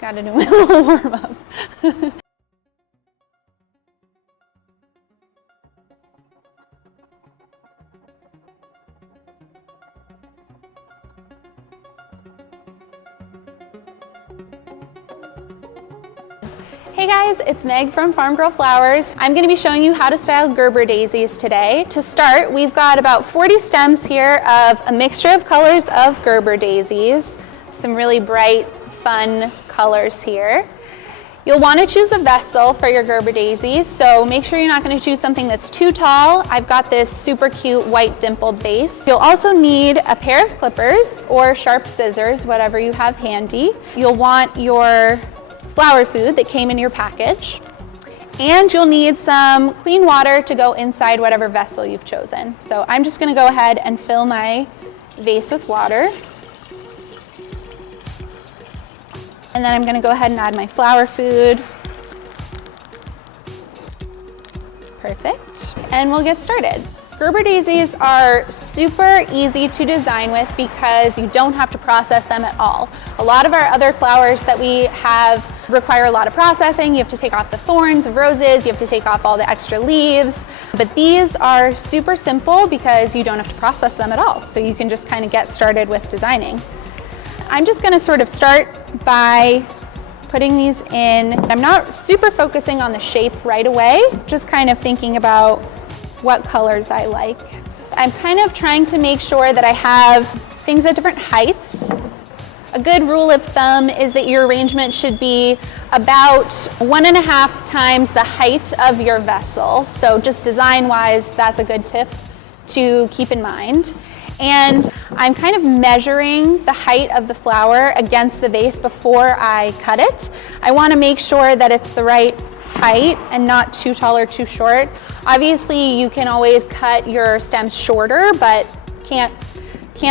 Gotta do a little warm up. Hey guys, it's Meg from Farmgirl Flowers. I'm going to be showing you how to style Gerbera daisies today. To start, we've got about 40 stems here of a mixture of colors of Gerbera daisies. Some really bright, fun colors here. You'll want to choose a vessel for your Gerbera daisies, so make sure you're not going to choose something that's too tall. I've got this super cute white dimpled vase. You'll also need a pair of clippers or sharp scissors, whatever you have handy. You'll want your flower food that came in your package, and you'll need some clean water to go inside whatever vessel you've chosen. So I'm just going to go ahead and fill my vase with water, and then I'm going to go ahead and add my flower food. Perfect, and we'll get started. Gerbera daisies are super easy to design with because you don't have to process them at all. A lot of our other flowers that we have require a lot of processing. You have to take off the thorns of roses, you have to take off all the extra leaves, but these are super simple because you don't have to process them at all. So you can just kind of get started with designing. I'm just going to sort of start by putting these in. I'm not super focusing on the shape right away, just kind of thinking about what colors I like. I'm kind of trying to make sure that I have things at different heights. A good rule of thumb is that your arrangement should be about 1.5 times the height of your vessel. So just design-wise, that's a good tip to keep in mind. And I'm kind of measuring the height of the flower against the vase before I cut it. I want to make sure that it's the right height and not too tall or too short. Obviously, you can always cut your stems shorter, but can't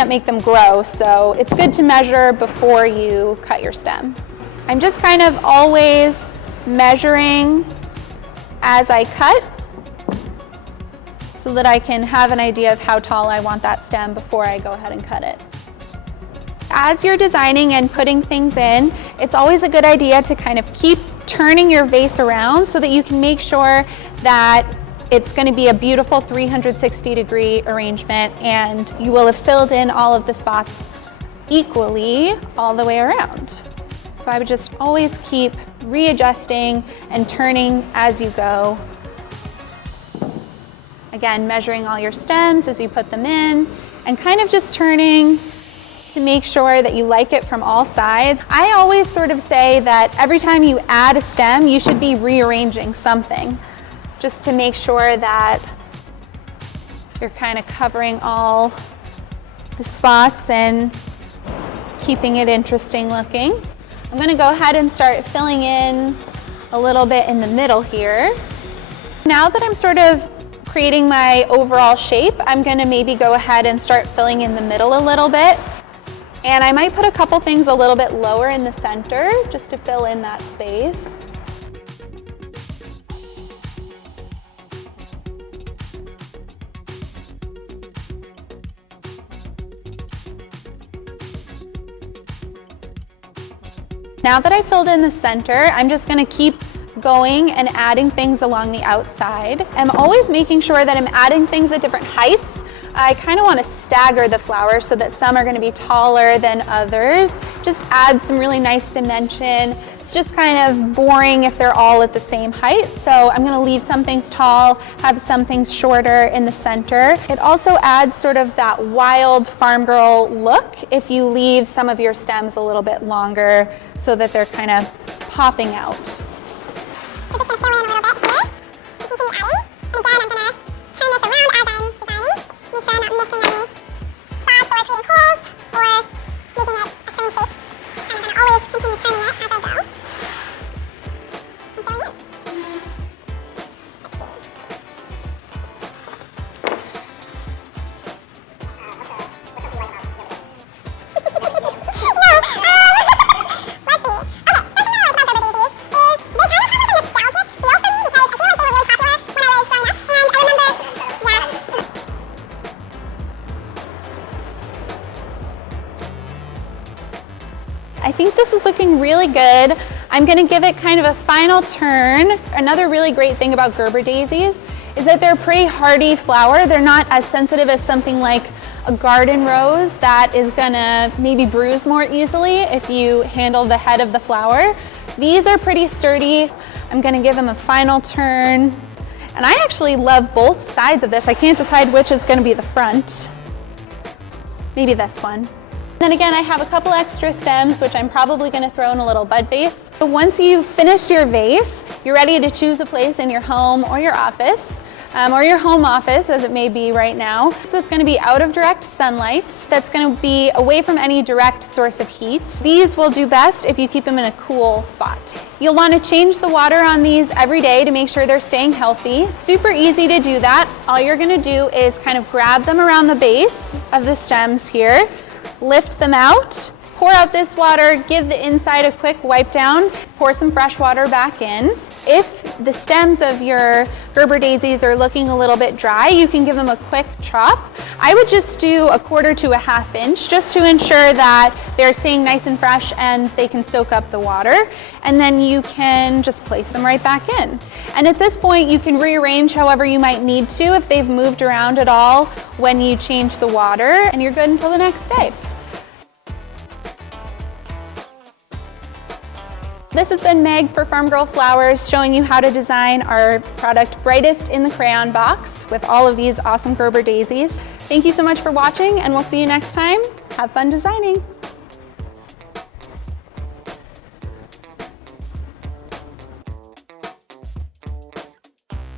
make them grow, so it's good to measure before you cut your stem. I'm just kind of always measuring as I cut so that I can have an idea of how tall I want that stem before I go ahead and cut it. As you're designing and putting things in, it's always a good idea to kind of keep turning your vase around so that you can make sure that it's going to be a beautiful 360-degree arrangement and you will have filled in all of the spots equally all the way around. So I would just always keep readjusting and turning as you go. Again, measuring all your stems as you put them in and kind of just turning to make sure that you like it from all sides. I always sort of say that every time you add a stem, you should be rearranging something, just to make sure that you're kind of covering all the spots and keeping it interesting looking. I'm going to go ahead and start filling in a little bit in the middle here. Now that I'm sort of creating my overall shape, I'm going to maybe go ahead and start filling in the middle a little bit. And I might put a couple things a little bit lower in the center just to fill in that space. Now that I filled in the center, I'm just going to keep going and adding things along the outside. I'm always making sure that I'm adding things at different heights. I kind of want to stagger the flowers so that some are going to be taller than others. Just add some really nice dimension. It's just kind of boring if they're all at the same height. So I'm going to leave some things tall, have some things shorter in the center. It also adds sort of that wild farm girl look if you leave some of your stems a little bit longer so that they're kind of popping out. So just going to fill in a little bit here and continue adding. And again, I'm going to turn this around as I'm designing. Make sure I'm not missing any spots or creating holes or making it a strange shape. Just kind of going to always continue turning it as I go. And filling it. Let's see. Okay, something I like about Gerbera daisies is I think this is looking really good. I'm gonna give it kind of a final turn. Another really great thing about Gerber daisies is that they're a pretty hardy flower. They're not as sensitive as something like a garden rose that is gonna maybe bruise more easily if you handle the head of the flower. These are pretty sturdy. I'm gonna give them a final turn. And I actually love both sides of this. I can't decide which is gonna be the front. Maybe this one. Then again, I have a couple extra stems, which I'm probably gonna throw in a little bud vase. So once you've finished your vase, you're ready to choose a place in your home or your office, or your home office, as it may be right now. So it's gonna be out of direct sunlight. That's gonna be away from any direct source of heat. These will do best if you keep them in a cool spot. You'll wanna change the water on these every day to make sure they're staying healthy. Super easy to do that. All you're gonna do is kind of grab them around the base of the stems here, lift them out, pour out this water, give the inside a quick wipe down, pour some fresh water back in. If the stems of your Gerber daisies are looking a little bit dry, you can give them a quick chop. I would just do 1/4 to 1/2 inch just to ensure that they're staying nice and fresh and they can soak up the water. And then you can just place them right back in. And at this point, you can rearrange however you might need to if they've moved around at all when you change the water, and you're good until the next day. This has been Meg for Farmgirl Flowers, showing you how to design our product Brightest in the Crayon Box with all of these awesome Gerber daisies. Thank you so much for watching, and we'll see you next time. Have fun designing.